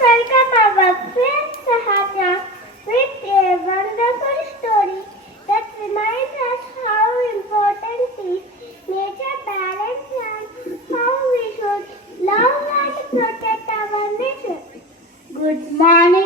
welcome our friend Sahaja with a wonderful story that reminds us how important is nature balance and how we should love and protect our nature. Good morning.